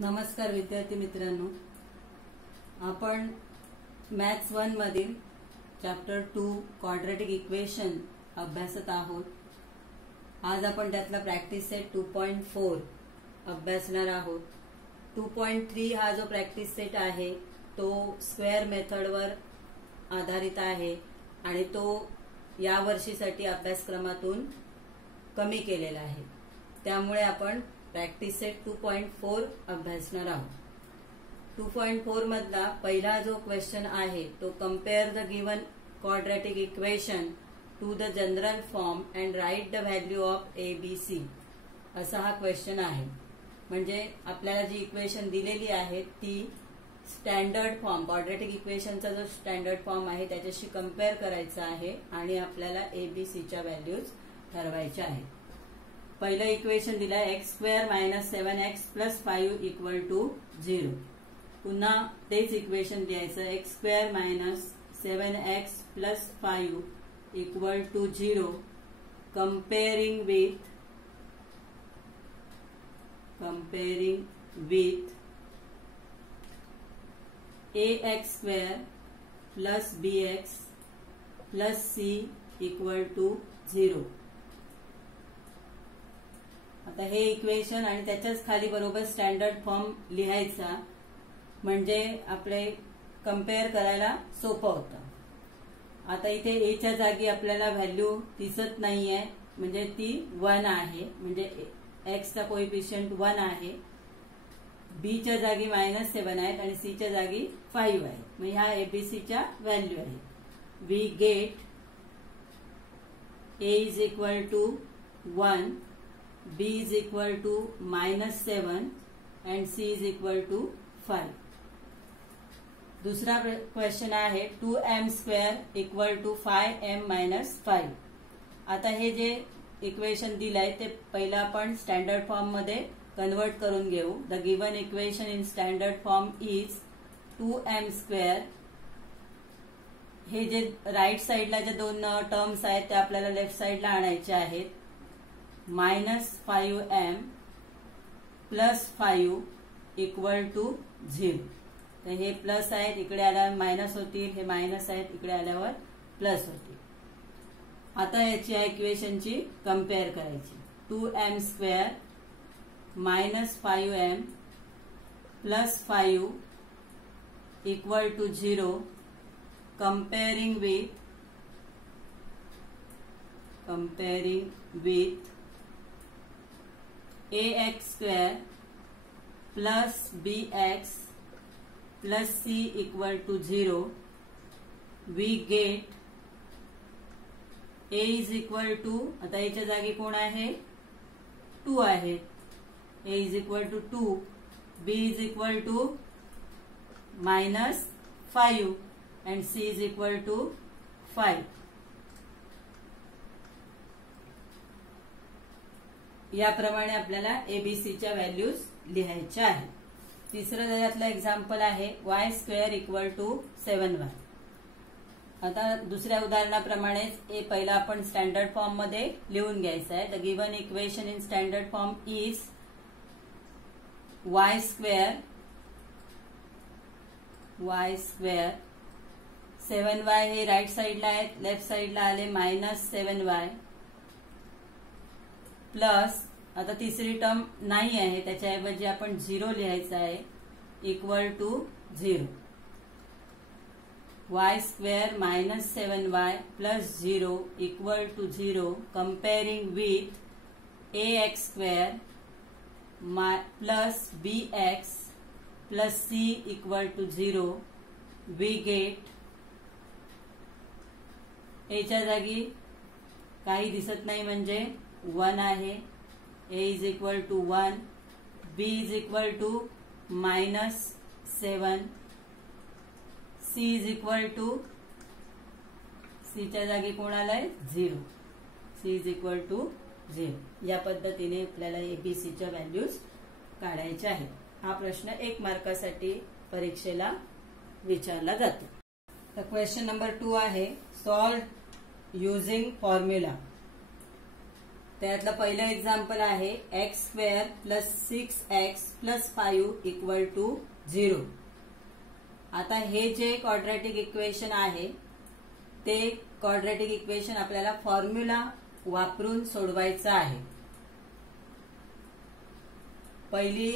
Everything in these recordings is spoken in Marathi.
नमस्कार विद्यार्थी मित्रांनो, आपण मॅथ्स 1 मधील चॅप्टर 2 क्वाड्रॅटिक इक्वेशन अभ्यासत आहोत। आज आपण त्यातला प्रॅक्टिस सेट 2.4 अभ्यासणार आहोत। 2.3 हा जो प्रॅक्टिस सेट आहे तो स्क्वेअर मेथडवर आधारित आहे आणि तो या वर्षीसाठी अभ्यासक्रमातून कमी केलेला आहे। त्यामुळे आपण प्रॅक्टिस सेट 2.4 अभ्यासणार आहोत। 2.4 मधला पहिला जो क्वेश्चन आहे तो compare the given quadratic equation two the general form and write the value of ABC असा हा क्वेश्चन आहे। म्हणजे आपल्याला जी इक्वेशन दिलेली आहे ती स्टँडर्ड फॉर्म क्वाड्रॅटिक इक्वेशनचा जो स्टँडर्ड फॉर्म आहे त्याच्याशी कंपेअर करायचा आहे आणि आपल्याला ABCच्या व्हॅल्यूज ठरवायच्या आहेत। पहिलं इक्वेशन दिलं आहे x² - 7x + 5 = 0। पुन्हा तेच इक्वेशन लिहायचं x² - 7x + 5 = 0 comparing with ax² + bx + c = 0। आता हे इक्वेशन आणि त्याच्याच खाली बरोबर स्टँडर्ड फॉर्म लिहायचा म्हणजे आपले कंपेअर करायला सोपं होतं। आता इथे a च्या जागी आपल्याला व्हॅल्यू दिसत नाहीये म्हणजे ती 1 आहे, म्हणजे x चा कोएफिशियंट 1 आहे। b च्या जागी -7 आहेत आणि c च्या जागी 5 आहे। मग ह्या ABC च्या व्हॅल्यू आहे। We get a = 1, b = -7 and c = 5। दूसरा क्वेश्चन आहे 2m² = 5m - 5। आता हे जे इक्वेशन दिलंय ते पहिलं आपण स्टँडर्ड फॉर्म मध्ये कन्वर्ट करून घेऊ। The given equation in standard form is 2m²। हे जे राईट साइडला जे दोन टर्म्स आहेत ते आपल्याला लेफ्ट साइडला आणायचे आहेत। -5m + 5 = 0। तर हे प्लस आहेत, इकडे आल्यावर मायनस होतील, हे मायनस आहेत, इकडे आल्यावर प्लस होतील। आता याची या इक्वेशनची कंपेअर करायची। 2m² - 5m + 5 = 0 comparing with ax² + bx + c = 0। we get a = आता याच्या जागी कोण आहे 2 आहे। a = 2, b = -5 and c = 5। याप्रमाणे आपल्याला ABCच्या व्हॅल्यूज लिहायच्या आहेत। तिसरं त्यातलं एक्झाम्पल आहे y² = 7y। आता दुसऱ्या उदाहरणाप्रमाणे पहिला आपण स्टँडर्ड फॉर्म मध्ये लिहून घ्यायचं आहे। The given equation in standard form is y², 7y हे राईट साइडला आहेत, लेफ्ट साइडला आले -7y प्लस आता तिसरी टर्म नाही आहे त्याच्याऐवजी आपण 0 लिहायचं आहे = 0। y² - 7y + 0 = 0 comparing with ax² + bx + c = 0। we get a च्या जागी काही दिसत नाही म्हणजे 1 आहे। a = 1, b = -7, c = c च्या जागी कोण आलाय 0, c = 0। या पद्धतीने आपल्याला ABCच्या व्हॅल्यूज काढायच्या आहेत। हा प्रश्न 1 मार्कासाठी परीक्षेला विचारला जातो। तर क्वेश्चन नंबर 2 आहे सॉल्व युजिंग फॉर्म्युला। त्यातलं पहिलं एक्झाम्पल आहे x² + 6x + 5 = 0. आता हे जे क्वाड्रॅटिक इक्वेशन आहे ते क्वाड्रॅटिक इक्वेशन आपल्याला फॉर्म्युला वापरून सोडवायचं आहे. पहिली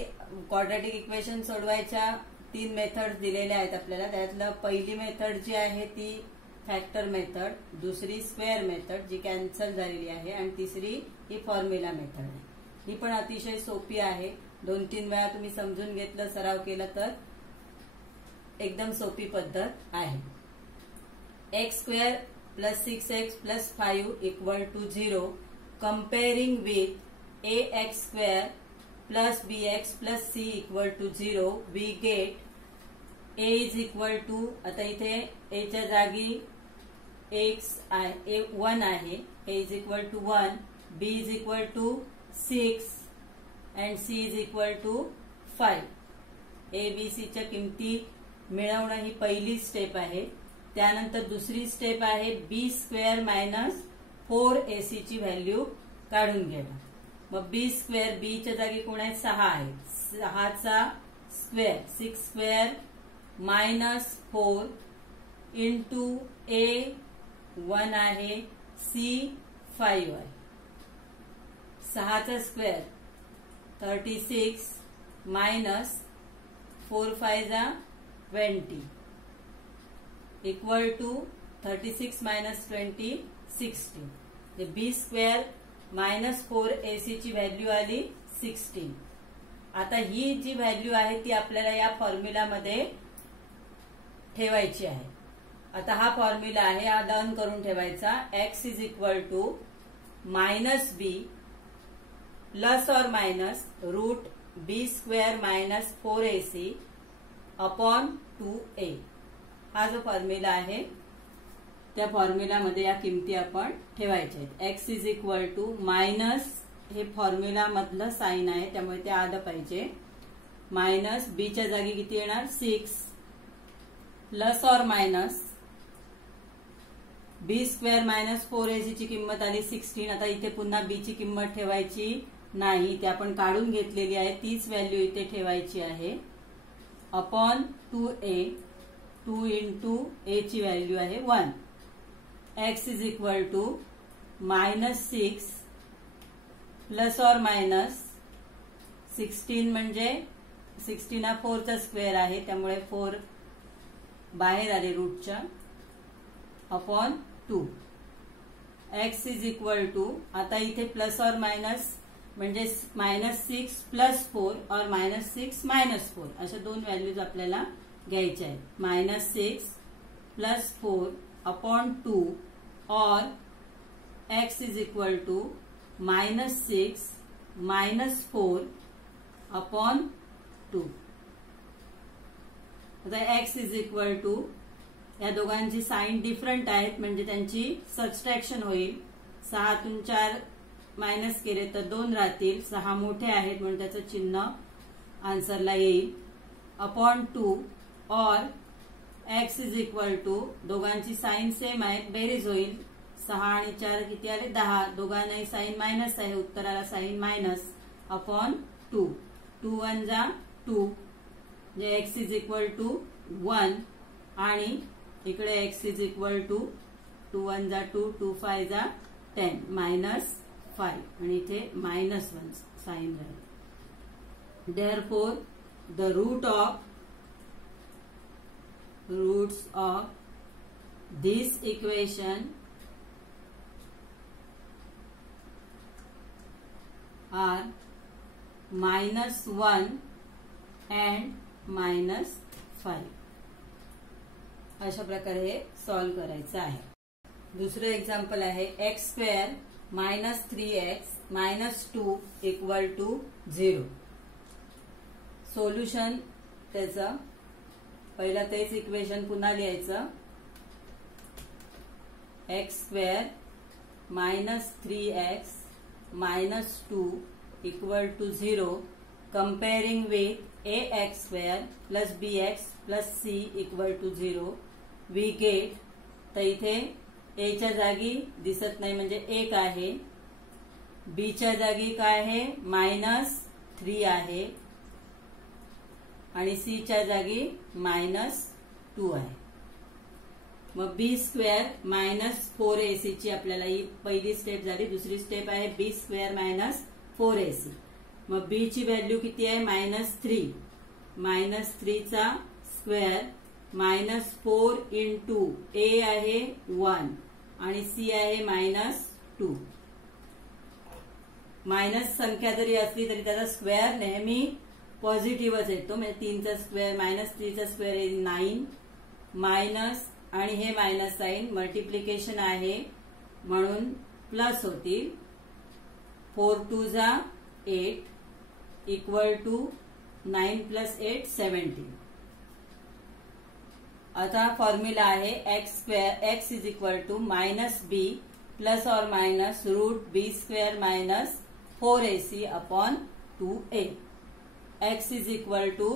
क्वाड्रॅटिक इक्वेशन सोडवायच्या 3 मेथड्स दिलेल्या आहेत आपल्याला. त्यातलं पहिली मेथड जी आहे ती फॅक्टर मेथड, दुसरी स्क्वेअर मेथड जी कॅन्सल झालेली आहे, आणि तिसरी ही फॉर्म्युला मेथड आहे. ही पण अतिशय सोपी आहे. 2-3 वेळा तुम्ही समजून घेतलं, सराव केला तर एकदम सोपी पद्धत आहे. x² + 6x + 5 = 0 comparing with ax² + bx + c = 0 we get a = आता इथे a च्या जागी x 1 आहे, a = 1, b = 6 and c = 5. a b c च्या किमती मिळवणं ही पहिली स्टेप आहे. त्यानंतर दुसरी स्टेप आहे b² - 4ac ची व्हॅल्यू काढून घेणं. मग b², b च्या जागी कोण आहे 6 आहे, 6 चा स्क्वेअर 6² - 4 इंटू a 1 आहे, c 5 आहे, 6 चा स्क्वेअर 36 - 4 5 20 = 36 - 20 16. b² - 4ac ची व्हॅल्यू आली 16. आता ही जी व्हॅल्यू आहे ती आपल्याला या फॉर्म्युलामध्ये ठेवायची आहे. आता हा फॉर्म्युला आहे, हा लर्न करून ठेवायचा. x = -b ±√b² - 4ac / 2a. हा जो फॉर्म्युला आहे त्या फॉर्म्युलामध्ये या किमती आपण ठेवायच्या आहेत. x = हे फॉर्म्युला मधलं साइन आहे त्यामुळे ते आलं पाहिजे. -b च्या जागी किती येणार 6 ± b² - 4ac ची किंमत आली 16. आता इथे पुन्हा b ची किंमत ठेवायची नाही, ते आपण काढून घेतलेली आहे, तीच व्हॅल्यू इथे ठेवायची आहे. / 2a, 2 इंटू a ची व्हॅल्यू आहे 1. x = -6 ± 16 म्हणजे 16 हा 4 चा स्क्वेअर आहे त्यामुळे 4 बाहेर आले रूटच्या / 2. x = आता इथे ± म्हणजे -6 + 4 और -6 - 4 अशा दोन व्हॅल्यूज आपल्याला घ्यायच्या आहेत. -6 + 4 / 2 और x = -6 - 4 / 2. आता x = या दोघांची साइन डिफरंट आहेत म्हणजे त्यांची सबट्रॅक्शन होईल. 6 तून 4 मायनस केले तर 2 राहतील. 6 मोठे आहेत म्हणून त्याचं चिन्ह आन्सरला येईल / 2 और x = दोघांची साइन सेम आहे, बेरीज होईल. 6 आणि 4 किती आले 10. दोघांनाही साइन मायनस आहे, उत्तराला साइन मायनस / 2. 2 1 जा 2 म्हणजे x = 1 आणि इकडे x = 2 1 जा 2 2 5 जा 10 -5 आणि इथे -1 साइन राहील. Therefore the roots of this equation are -1 and -5. अशा प्रकारे हे सॉल्व करायचं आहे. दुसरं एक्झाम्पल आहे x² - 3x - 2 = 0. सोल्युशन त्याचं पहिला तेच इक्वेशन पुन्हा लिहायचं. x² - 3x - 2 = 0 comparing with ax² + bx + c = 0 we get. तर इथे a च्या जागी दिसत नाही म्हणजे 1 आहे, बी च्या जागी काय आहे -3 आहे आणि सी च्या जागी -2 आहे. मग बी स्क्वेअर -4ac ची आपल्याला ही पहिली स्टेप झाली. दुसरी स्टेप आहे बी स्क्वेअर -4ac. मग बी ची व्हॅल्यू किती आहे -3. -3 चा स्क्वेअर -4 इंटू ए आहे 1 आणि सी आहे -2. मायनस संख्या जरी असली तरी त्याचा स्क्वेअर नेहमी पॉझिटिव्हच येतो. म्हणजे 3 चा स्क्वेअर -3 चा स्क्वेअर आहे 9 मायनस आणि हे मायनस साइन मल्टिप्लिकेशन आहे म्हणून प्लस होतील. 4 2 जा 8 इक्वल टू 9 + 8 17. आता फॉर्म्युला आहे x square x is equal to -b plus or minus √b square -4ac upon 2a. x is equal to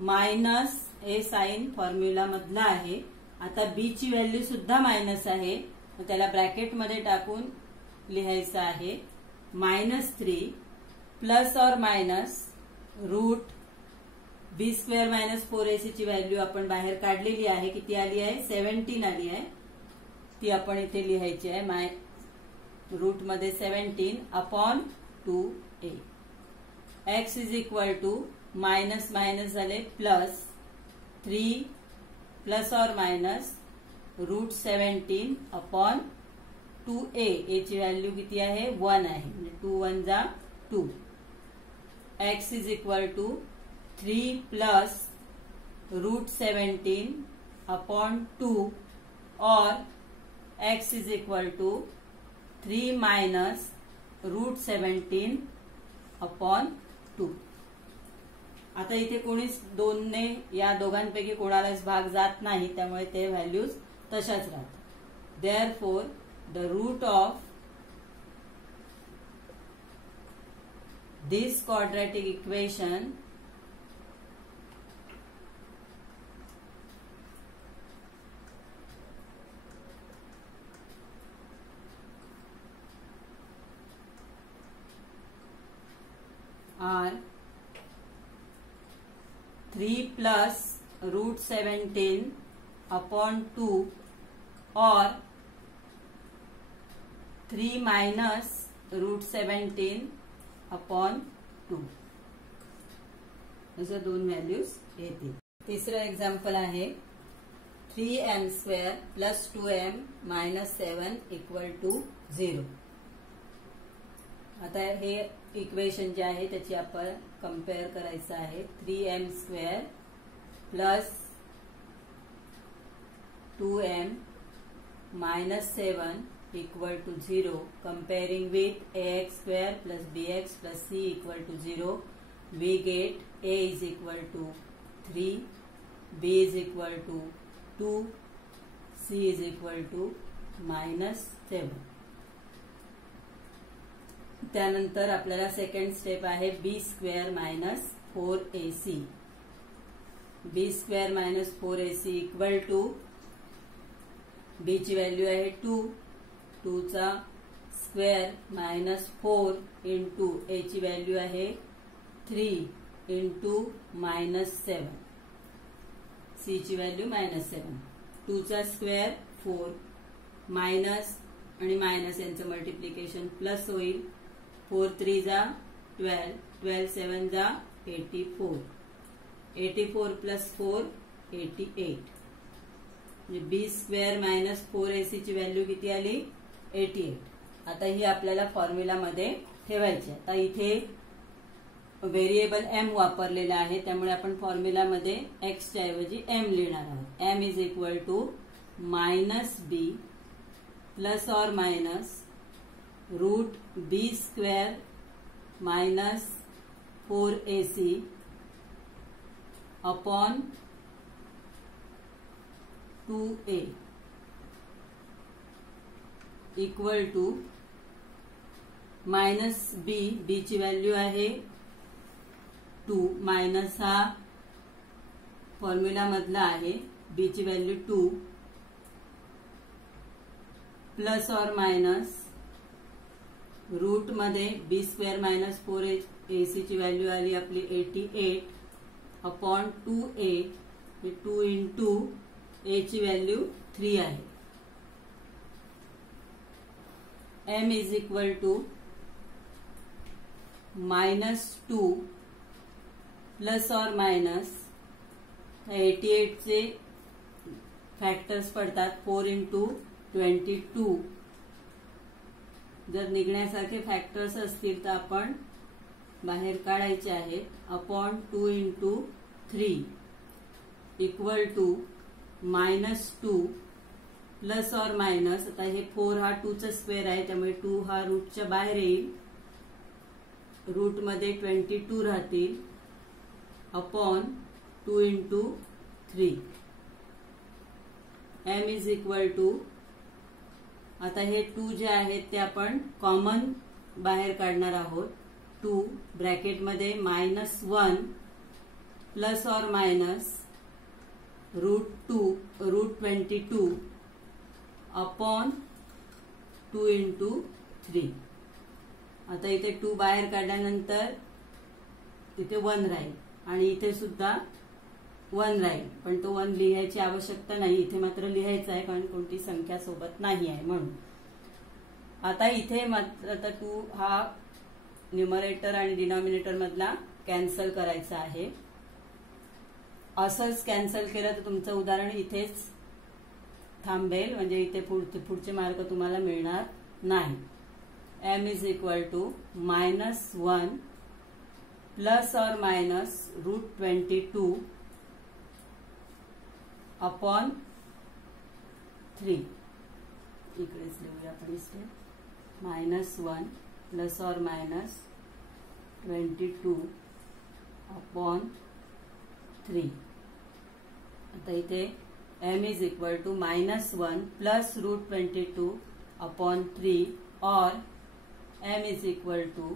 minus हे साइन फॉर्म्युला मधला आहे. आता b ची व्हॅल्यू सुद्धा मायनस आहे त्याला ब्रॅकेट मध्ये टाकून लिहायचं आहे. -3 plus or minus √b square -4ac ची व्हॅल्यू आपण बाहेर काढलेली आहे. किती आली आहे 17 आली आहे. ती आपण इथे लिहायची आहे रूट मध्ये 17 upon 2a. x is equal to minus minus झाले plus 3 plus or minus √17 upon 2a. a ची व्हॅल्यू किती आहे 1 आहे म्हणजे 2 1 जा 2. x is equal to 3 plus √17 upon 2 or x is equal to 3 minus √17 upon 2. आता इथे कोणीच 2 ने या दोघांपैकी कोणालाच भाग जात नाही त्यामुळे ते व्हॅल्यूज तशाच राहतात. Therefore the root of this quadratic equation are 3 plus √17 upon 2 or 3 minus √17 upon 2. अशा दोन व्हॅल्यूज येतील. तिसरं एक्झाम्पल आहे 3m² + 2m - 7 = 0. आता हे इक्वेशन जे आहे त्याची आपण कंपेअर करायचं आहे. 3m² + 2m - 7 = 0. Comparing with ax² + bx + c = 0, we get a is equal to 3, b is equal to 2, c is equal to -7. त्यानंतर आपल्याला सेकंड स्टेप आहे b² - 4ac. b² - 4ac equal to b ची व्हॅल्यू आहे 2, 2 चा स्क्वेअर -4 इंटू a ची व्हॅल्यू आहे 3 इंटू -7, c ची व्हॅल्यू -7. 2 चा स्क्वेअर 4 मायनस आणि मायनस यांचं मल्टिप्लिकेशन प्लस होईल. 4 3 जा 12, 12 7 जा 84, 84 + 4 88. म्हणजे b² - 4ac ची व्हॅल्यू किती आली 88. आता ही आपल्याला फॉर्म्युला मध्ये ठेवायची. आता इथे व्हेरिएबल m वापरलेला आहे त्यामुळे आपण फॉर्म्युला मध्ये x च्या ऐवजी m लिहिणार आहोत. m is equal to -b plus or minus √b² - 4ac upon 2a equal to -b ची व्हॅल्यू आहे 2, मायनस हा फॉर्म्युला मधला आहे. b ची value 2 plus or minus root मध्ये बी स्क्वेअर मायनस 4ac ची व्हॅल्यू आली आपली 88 अपॉन 2a, 2 इंटू a ची व्हॅल्यू 3 आहे. m is equal to -2 plus or minus 88 चे फॅक्टर्स पडतात 4 इंटू 22. जर निघण्यासारखे फॅक्टर्स असतील तर आपण बाहेर काढायचे आहेत. Upon 2 into 3 equal to -2 plus or minus, आता हे 4 हा 2 चा स्क्वेअर आहे त्यामुळे 2 हा रूटच्या बाहेर येईल, रूट मध्ये 22 राहतील, upon 2 into 3. m is equal to, आता हे 2 जे आहेत ते आपण कॉमन बाहेर काढणार आहोत. 2 ब्रॅकेट मध्ये -1 plus or minus root 22 upon 2 into 3. आता इथे 2 बाहेर काढल्यानंतर इथे 1 राहील आणि इथे सुद्धा 1 राहील, पण तो 1 लिहायची आवश्यकता नाही, इथे मात्र लिहायचा आहे कारण कोणती संख्या सोबत नाही आहे म्हणून. आता इथे मात्र आता 2 हा न्यूमरेटर आणि डिनॉमिनेटर मधला कॅन्सल करायचा आहे. असंच कॅन्सल केलं तर तुमचं उदाहरण इथेच थांबेल, म्हणजे इथे पुढचे मार्क तुम्हाला मिळणार नाही. m is equal to -1 plus or minus root 22 upon 3. इकडेच लिहूया आपण इथे -1 प्लस और मायनस 22 अपॉन 3. आता इथे m is equal to -1 plus root 22 upon 3 or m is equal to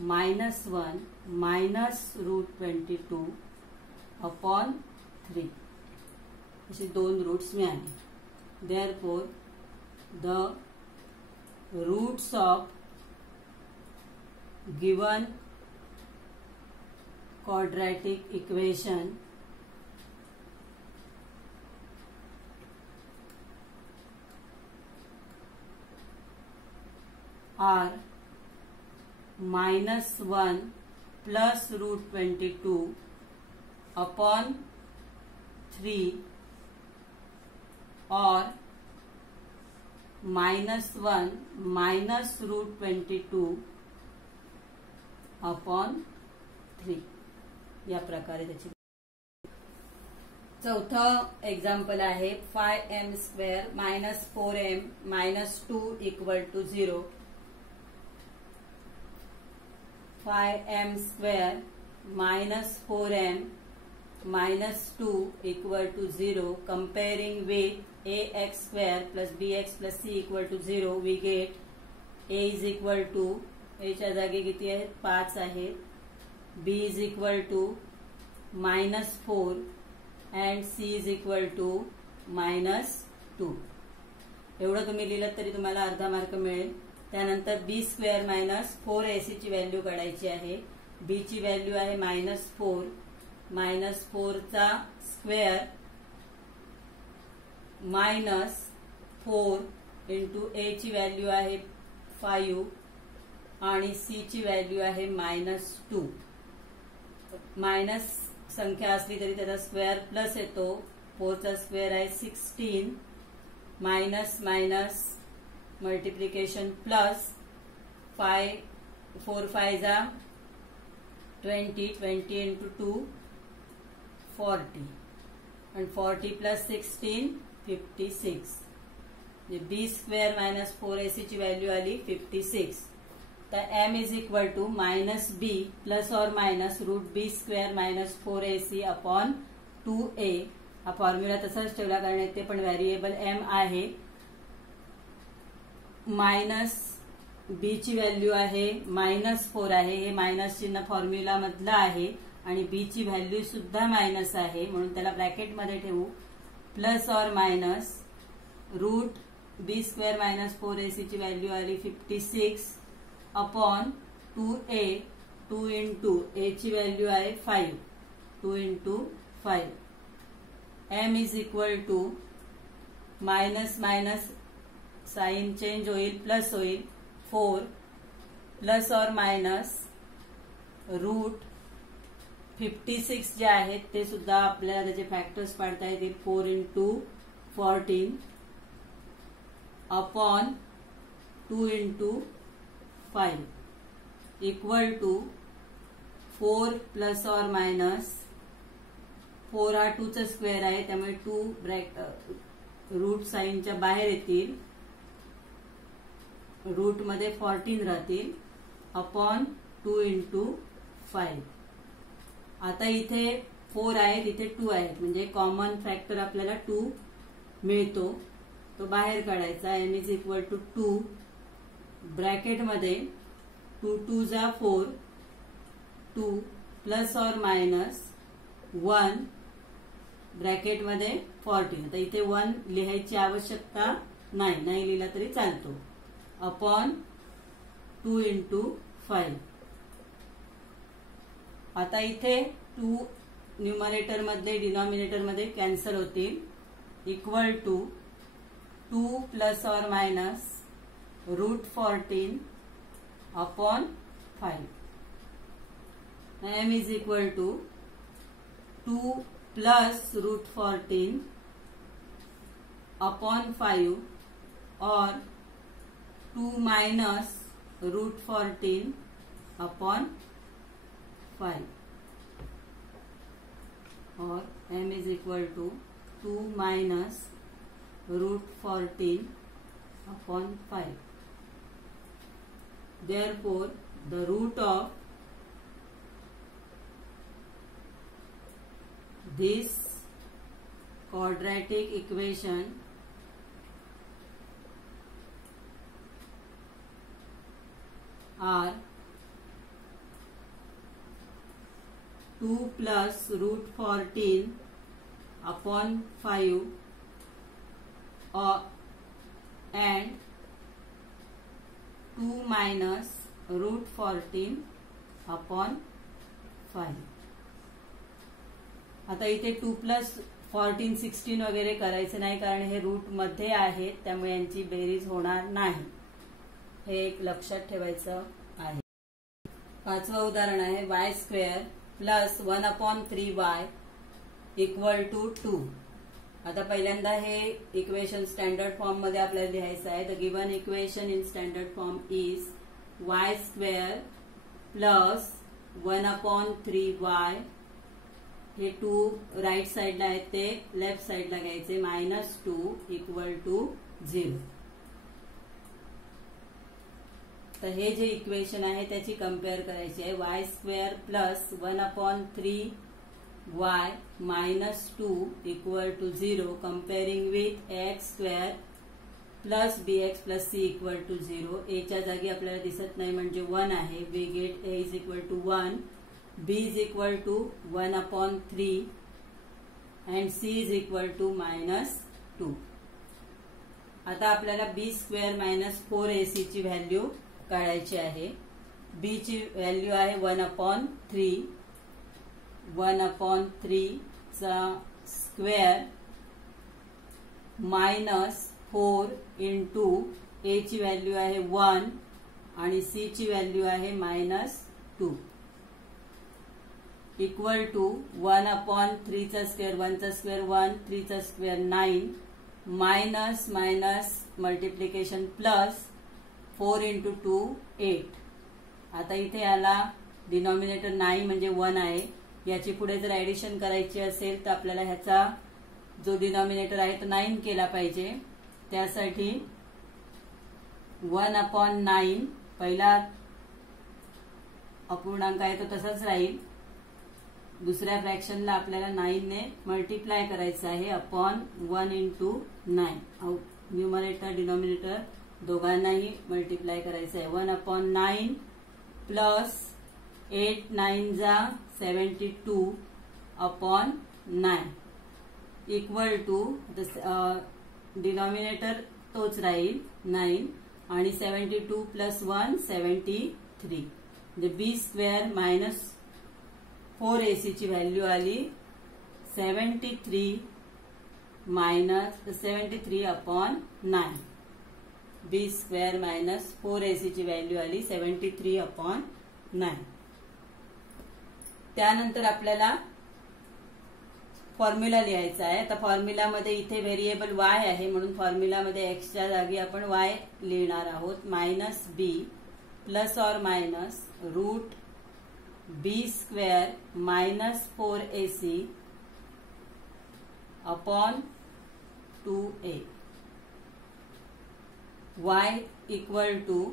-1 minus root 22 upon 3. असे 2 रूट्स मिळाले. Therefore the roots of given quadratic equation are -1 plus root 22 upon 3 और -1 minus root 22 अपॉन 3. या प्रकारे त्याची. चौथं एक्झाम्पल आहे 5m square -4m -2 equal to 0. 5m square -4m -2 equal to 0. Comparing with ax square plus bx plus c equal to 0, we get a is equal to, a च्या जागी किती आहेत 5 आहेत, b is equal to -4 and c is equal to -2. एवढं तुम्ही लिहिलं तरी तुम्हाला अर्धा मार्क मिळेल. त्यानंतर b स्क्वेअर -4ac ची व्हॅल्यू काढायची आहे. b ची व्हॅल्यू आहे -4, -4 चा स्क्वेअर -4 इंटू a ची व्हॅल्यू आहे 5 आणि c ची व्हॅल्यू आहे -2. मायनस संख्या असली तरी त्याचा स्क्वेअर प्लस येतो. 4 चा स्क्वेअर आहे 16, मायनस मायनस मल्टिप्लिकेशन प्लस 4 5 जा 20, 20 into 2 40 and 40 plus 16 56. b square -4ac ची व्हॅल्यू आली 56. तर m is equal to -b plus or minus root b square -4ac upon 2a. हा फॉर्म्युला तसाच ठेवला कारण येथे पण व्हेरिएबल m आहे. मायनस b ची व्हॅल्यू आहे -4 आहे, हे मायनस चिन्ह फॉर्म्युला मधलं आहे आणि b ची व्हॅल्यू सुद्धा मायनस आहे म्हणून त्याला ब्रॅकेट मध्ये ठेवू. Plus or minus root b square -4ac ची व्हॅल्यू आली 56 अपॉन 2a, 2 इंटू a ची व्हॅल्यू आहे 5, 2 into 5. m is equal to minus minus sign change होईल, प्लस होईल 4 प्लस और मायनस रूट 56 जे आहेत ते सुद्धा आपल्याला त्याचे फॅक्टर्स पाडता येतील. 4 into 14 upon 2 into 5 equal to 4 plus or minus 4 हा 2 चा स्क्वेअर आहे, त्यामुळे 2 रूट साइनच्या बाहेर येतील, रूट मध्ये 14 राहतील अपॉन 2 इंटू 5. आता इथे 4 आहेत, इथे 2 आहेत, म्हणजे कॉमन फॅक्टर आपल्याला 2 मिळतो, तो बाहेर काढायचा. n is equal to 2 bracket मध्ये 2 2 जा 4, 2 प्लस और मायनस 1 ब्रॅकेट मध्ये 14. आता इथे 1 लिहायची आवश्यकता नाही, नाही लिहिला तरी चालतो, अपॉन 2 इंटू 5. आता इथे 2 न्यूमरेटर मध्ये डिनॉमिनेटर मध्ये कॅन्सल होतील, equal to 2 plus or minus root 14 upon 5. m is equal to 2 plus root 14 upon 5 or 2 minus root 14 upon 5 or m is equal to 2 minus root 14 upon 5. Therefore, the root of this quadratic equation are 2 plus root 14 upon 5 and 2 minus root 14 upon 5. आता इथे 2 प्लस 14 16 वगैरे करायचे नाही, कारण हे रूट मध्ये आहेत, त्यामुळे यांची बेरीज होणार नाही. हे एक लक्षात ठेवायचं आहे. 5वं उदाहरण आहे y square plus 1 upon 3y equal to 2. आता पहिल्यांदा हे इक्वेशन स्टँडर्ड फॉर्म मध्ये आपल्याला लिहायचं आहे. The given equation in standard form is y square plus 1 upon 3y. हे 2 राईट साइडला आहेत, ते लेफ्ट साइडला घ्यायचे, मायनस 2 इक्वल टू 0. तर हे जे इक्वेशन आहे त्याची कम्पेअर करायची आहे. y square plus 1 upon 3y minus 2 equal to 0 comparing with x square plus bx plus c equal to 0. a च्या जागी आपल्याला दिसत नाही म्हणजे 1 आहे. We get a is equal to 1, b is equal to 1 upon 3 and c is equal to minus 2. आता आपल्याला b स्क्वेअर मायनस 4ac ची व्हॅल्यू काढायची आहे. b ची व्हॅल्यू आहे 1 अपॉन 3. 1 अपॉन 3 चा स्क्वेअर मायनस 4 इंटू a ची व्हॅल्यू आहे 1 आणि c ची व्हॅल्यू आहे मायनस 2 इक्वल टू 1 अपॉन 3 चा स्क्वेअर, 1 चा स्क्वेअर 1, 3 चा square 9 minus minus multiplication plus 4 into 2 8. आता इथे याला डिनॉमिनेटर 9 म्हणजे 1 आहे. याची पुढे जर ऍडिशन करायची असेल तर आपल्याला ह्याचा जो डिनॉमिनेटर आहे तो 9 केला पाहिजे. त्यासाठी 1 अपॉन 9 पहिला अपूर्णांक आहे तो तसाच राहील. दुसऱ्या फ्रॅक्शनला आपल्याला 9 ने मल्टिप्लाय करायचं आहे अपॉन 1 इंटू 9. न्यूमरेटर डिनॉमिनेटर दोघांनाही मल्टिप्लाय करायचं आहे. 1 अपॉन 9 प्लस 8 9 जा 72 अपॉन 9 इक्वल टू डिनॉमिनेटर तोच राहील 9 आणि 72 प्लस 1 73 म्हणजे बी स्क्वेअर मायनस 4ac ची व्हॅल्यू आली 73 मायनस 73 अपॉन 9. बी स्क्वेअर मायनस 4ac ची व्हॅल्यू आली 73 अपॉन 9. त्यानंतर आपल्याला फॉर्म्युला लिहायचा आहे. आता फॉर्म्युलामध्ये इथे व्हेरिएबल y आहे म्हणून फॉर्म्युलामध्ये x च्या जागी आपण y लिहिणार आहोत. Minus b plus or minus root b square minus 4ac upon 2a. y equal to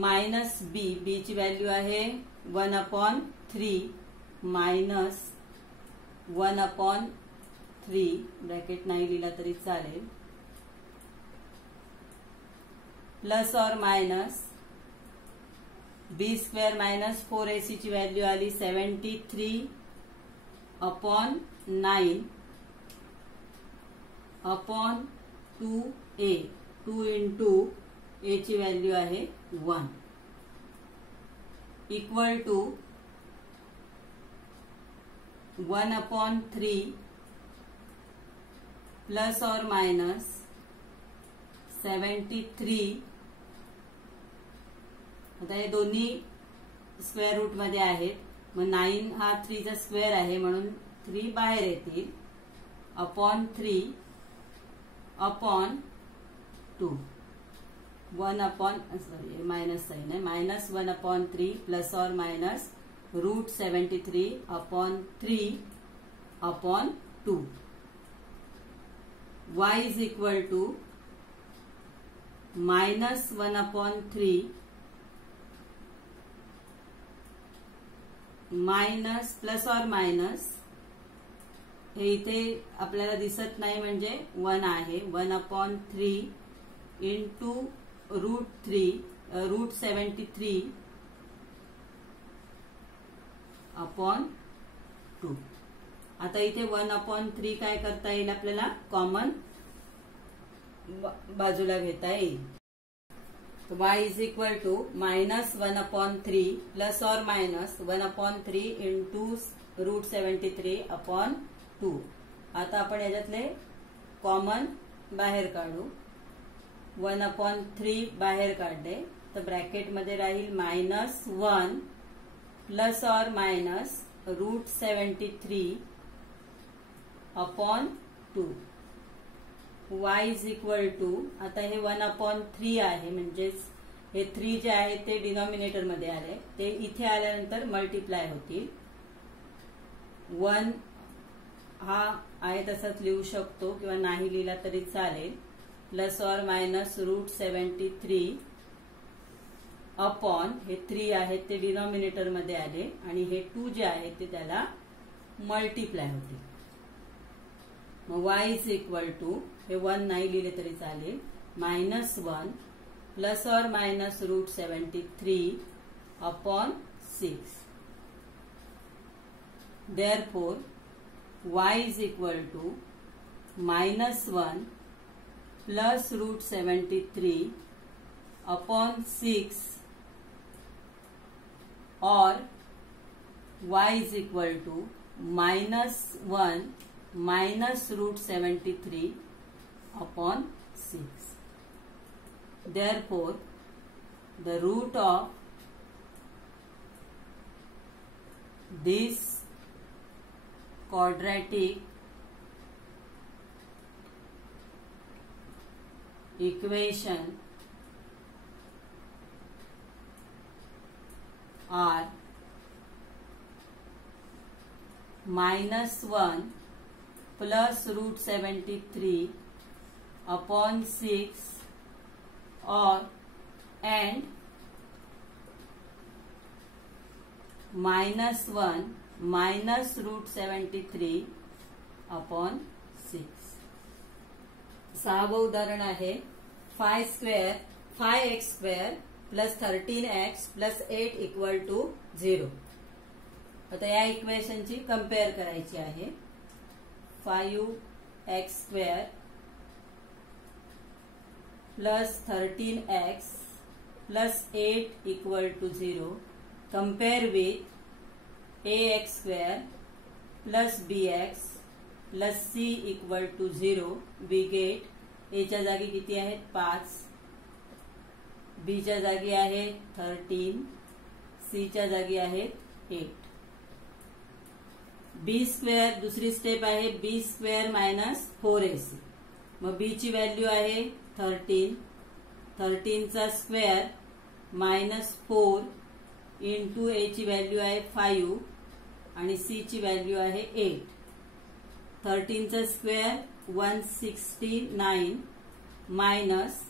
minus b ची व्हॅल्यू आहे 1 अपॉन 3 मायनस 1 अपॉन 3 ब्रॅकेट नाही लिहिला तरी चालेल plus or minus b square minus 4ac ची व्हॅल्यू आली 73 upon 9 upon 2a. 2 into a ची व्हॅल्यू आहे 1 equal to 1 upon 3 plus or minus 73. आता हे दोन्ही स्क्वेअर रूट मध्ये आहेत मग 9 हा 3 चा स्क्वेअर आहे म्हणून 3 बाहेर येतील upon 3 upon 2. 1 upon sorry minus sign है minus 1 upon 3 plus or minus root 73 upon 3 upon 2. y is equal to minus 1 upon 3 minus plus or minus हे इथे आपल्याला दिसत नाही म्हणजे 1 आहे 1 अपॉन 3 इंटू रूट 73 अपॉन 2. आता इथे 1 अपॉन 3 काय करता येईल आपल्याला कॉमन बाजूला घेता येईल. y is equal to minus 1 upon 3 plus or minus 1 upon 3 into root 73 upon 2. आता आपण याच्यातले कॉमन बाहेर काढू. 1 अपॉन 3 बाहेर काढले तर ब्रॅकेट मध्ये राहील minus 1 plus or minus root 73 upon 2. y is equal to आता हे 1 अपॉन 3 आहे म्हणजेच हे 3 जे आहे ते डिनॉमिनेटर मध्ये आले ते इथे आल्यानंतर मल्टिप्लाय होतील. 1 हा आहे तसाच लिहू शकतो किंवा नाही लिहिला तरी चालेल plus or minus root 73 upon हे 3 आहेत ते डिनॉमिनेटर मध्ये आले आणि हे 2 जे आहे ते त्याला मल्टिप्लाय होते. मग y इज इक्वल टू हे 1 नाही लिहिले तरी चालेल minus 1 plus or minus root 73 upon 6. Therefore y is equal to minus 1 plus root 73 upon 6 or y is equal to minus 1 minus root 73 upon 6. Therefore, the root of this quadratic equation are minus 1 plus root 73 upon 6 or and minus 1 minus root 73 upon 6. सहावं उदाहरण आहे 5x square plus 13x plus 8 equal to 0. आता या इक्वेशनची कंपेअर करायची आहे. 5x square plus 13x plus 8 equal to 0. Compare with ax square plus bx plus c equal to 0. We get a च्या जागी किती आहेत 5, b च्या जागी आहे 13, c च्या जागी आहेत 8. बी स्क्वेअर दुसरी स्टेप आहे बी स्क्वेअर मायनस 4ac. मग बी ची व्हॅल्यू आहे 13, 13 चा स्क्वेअर मायनस 4 इंटू ए ची व्हॅल्यू आहे 5 आणि सी ची व्हॅल्यू आहे 8. 13 चा स्क्वेअर 169 मायनस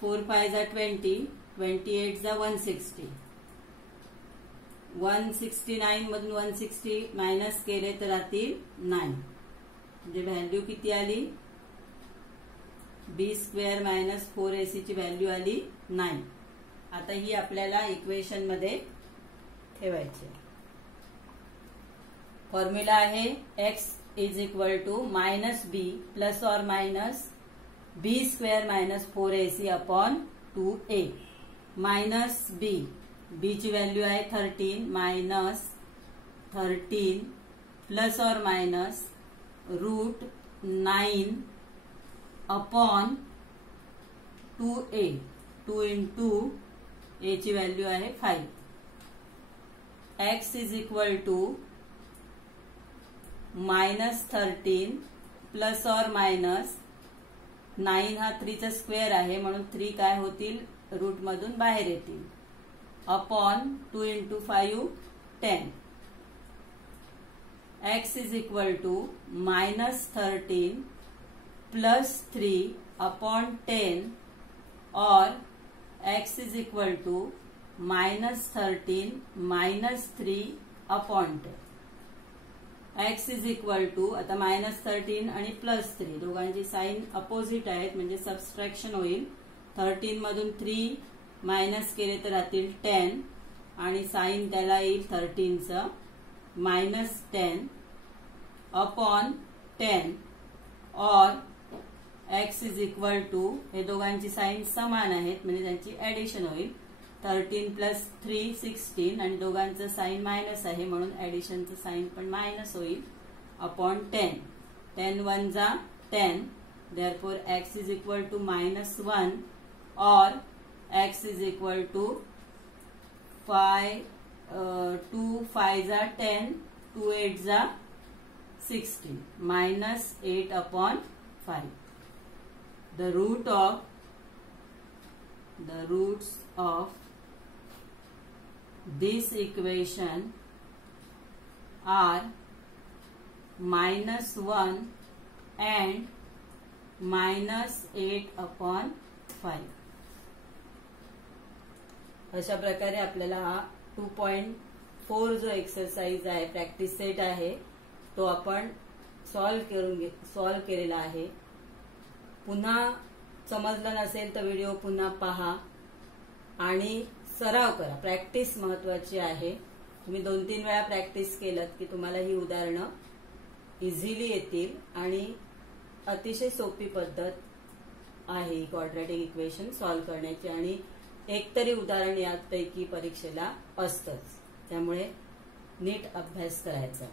4 5 जा 20, 28 जा 160. 169 मधून 160 मायनस केले तर राहतील 9. म्हणजे व्हॅल्यू किती आली बी स्क्वेअर मायनस 4ac ची व्हॅल्यू आली 9. आता ही आपल्याला इक्वेशन मध्ये ठेवायची. फॉर्म्युला आहे x is equal to minus b plus or minus b square minus 4ac upon 2a. Minus b ची व्हॅल्यू आहे 13 minus 13 plus or minus root 9 upon 2a. 2 into a ची व्हॅल्यू आहे 5. x is equal to minus 13 plus or minus 9 हा 3 चा स्क्वेअर आहे म्हणून 3 काय होतील रूट मधून बाहेर येतील upon 2 into 5 10. x is equal to minus 13 plus 3 upon 10 or x is equal to minus 13 minus 3 upon 10. x is equal to आता मायनस 13 आणि प्लस 3 दोघांची साइन अपोजिट आहेत म्हणजे सबस्ट्रॅक्शन होईल. 13 मधून 3 मायनस केले तर राहतील 10 आणि साइन त्याला येईल 13 चं minus 10 upon 10 or x is equal to हे दोघांची साइन समान आहेत म्हणजे त्यांची ऍडिशन होईल. 13 प्लस 3 16 आणि दोघांचं साइन मायनस आहे म्हणून ऍडिशनचं साइन पण मायनस होईल अपॉन 10. 10 1 जा 10. Therefore x is equal to minus 1 or x is equal to 2 5 जा 10, 2 8 जा 16 minus 8 upon 5. The roots of this equation are minus 1 and minus 8 upon 5. अशा प्रकारे आपल्याला हा 2.4 जो एक्सरसाइज आहे प्रॅक्टिस सेट आहे तो आपण सॉल्व केलेला आहे. पुन्हा समजलं नसेल तर व्हिडिओ पुन्हा पहा आणि सराव करा. प्रॅक्टिस महत्वाची आहे. तुम्ही 2-3 वेळा प्रॅक्टिस केलं की तुम्हाला ही उदाहरणं इझिली येतील आणि अतिशय सोपी पद्धत आहे क्वाड्रॅटिक इक्वेशन सॉल्व करण्याची आणि एकतरी उदाहरण यापैकी परीक्षेला असतंच. त्यामुळे नीट अभ्यास करायचा.